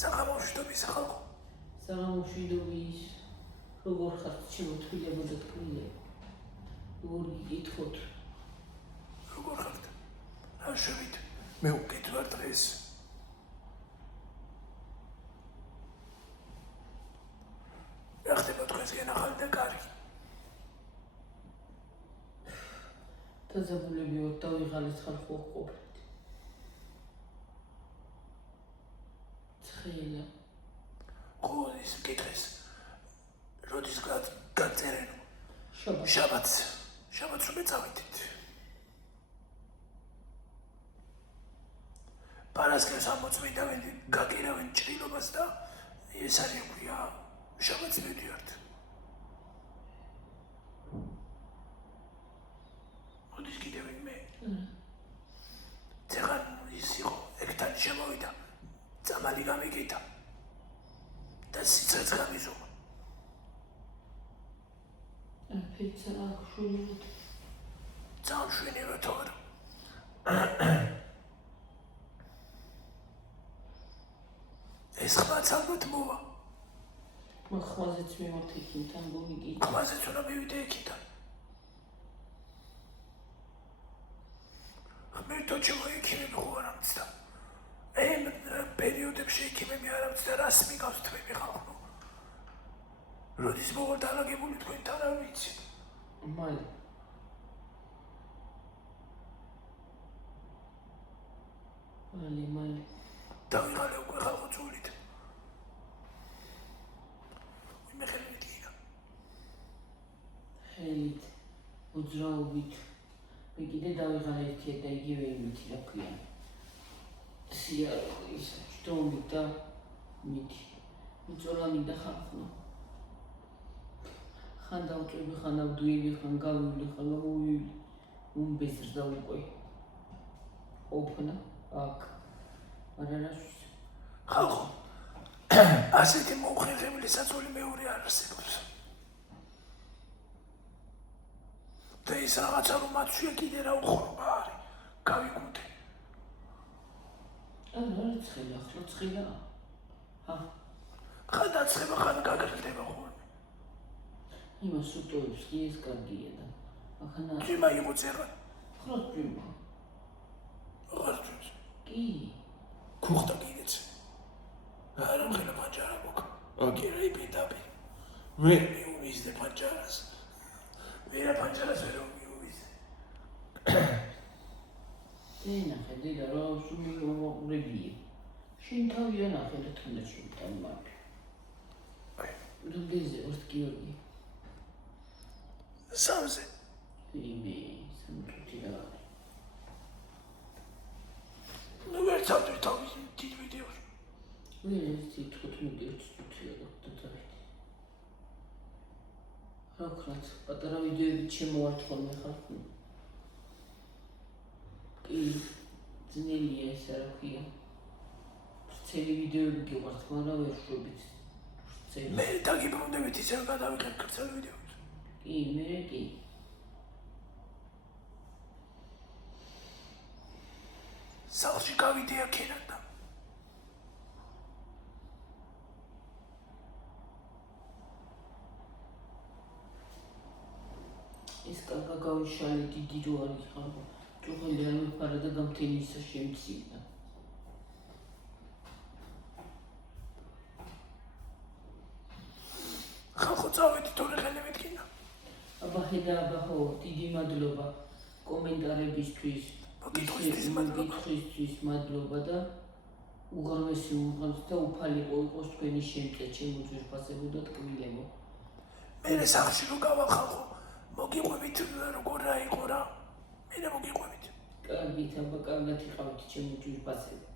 საღამოშვიდობის ხალხო. საღამოშვიდობის როგორ ხართ ჩემო თბილებო და თბილები? როგორ გიკითხოთ? როგორ ხართ? რა შევით? მე უკეთ ვარ დღეს. რა ხდება თქვენსგან ახალი და კარგი? დაძაბულები ვართ და ვიღალეს ხალხო ყოფილით. ცხელა. ხო, ის მკითხეს. როდის გაწერენო? შაბათს. შაბათს რომ წავიდეთ. პარასკევს ამოწმიდავენ, გაგერავენ ჭრილობას და ეს არის ქვია, შაბათს მივდივართ. მოდის კიდევ ვინმე? ცეღან ის იყო, ეგთან შემოვიდა, წამალი გამიგიდა და სიცოცხლეც გამიზომა. ფეცა აღშულოთ. წამშვენი რა თორ. ეს ხმაც ალბათ მოვა. ხმაზეც მივართ იქიდან გონიკი. ხმაზეც უნდა მივიდე იქიდან. მე თოჩო იქიდან ხო არ ამცდა. იმ პერიოდებში იქიდან არ ამცდა რას მიგავს თქვენი ხალხო. როდის მოვა დალაგებული თქვენთან არ ვიცი. მალე. დავიღალე უკვე ხალხო წულით. ვინმე ხელით იქა. ხელით, უძრაობით. მე კიდე დავიღალე ერთიად და იგივე იმითი რა ქვია. სიარული ის ჯდომით და მითი. უძრა მინდა ხალხო. ხან დავჭები, ხან დავდვილი, ხან გავივლი, ხან გამოვივლი. უმბეზრდა უკვე. ოფნა აქ. არანაშვის. ხალხო, ასეთი მოუხერხებელი საწოლი მეორე არ არსებობს. და ის რაღაცა რომ მათშია კიდე რა უხრობა არის. გავიგუნდე. არა ცხელა, ახლა ცხელა. ხან დაცხება, ხან გაგრძელდება ხოლმე. იმას უტოვებს კი ეს კარგია და ახლა ძიმა იყო წერა. ხო ძიმა. აღარ ძიმს. კი. ქუხტა კიდეც. არა ხელა პანჯარა მოკ. ოკეი, პიტაპი. მე მივიზდე პანჯარას. ვერა პანჯარას ვერ მივიზდე. ნახე დედა რა სული მომყურებია. შენ თავი ანახე და თუნდაც შენ მაგ. რუბეზე ორთ გიორგი. სამზე. იმე სამწუთი რა. ნუ ვერ წავდი თავის დიდ ვიდეოს. მე ეს 15 წუთია დავით. რა ვქრათ, პატარა ვიდეოები შემოვართ ხოლმე ხალხო. კი, ძნელია ეს რა ქვია. ვრცელი ვიდეოები გიყვართ, მაგრამ ვერ შვებით. მე დაგიბრუნდებით ისე რომ გადავიღებ ქცევ ვიდეოს. კი, მე კი. სახლში გავიდე აქედან და ეს კალკა გავიშალე დიდი რო არის ხალხო. ჭუღელი არ მეფარა და გამთენისა შემცირდა. ხალხო წავედით თორე ხელი მეთქინა. აბა ხედა აბა ხო, დიდი მადლობა კომენტარებისთვის. მოგიტყვის მადლობა და უღრმესი და უფალი იყოს თქვენი შემწე ჩემო ძვირფასებო და ტკბილებო. მე სახლში რო გავალ ხალხო, მოგიყვებით როგორ რა იყო რა. მე მოგიყვებით. კარგით აბა კარგად იყავით ჩემო ძვირფასებო.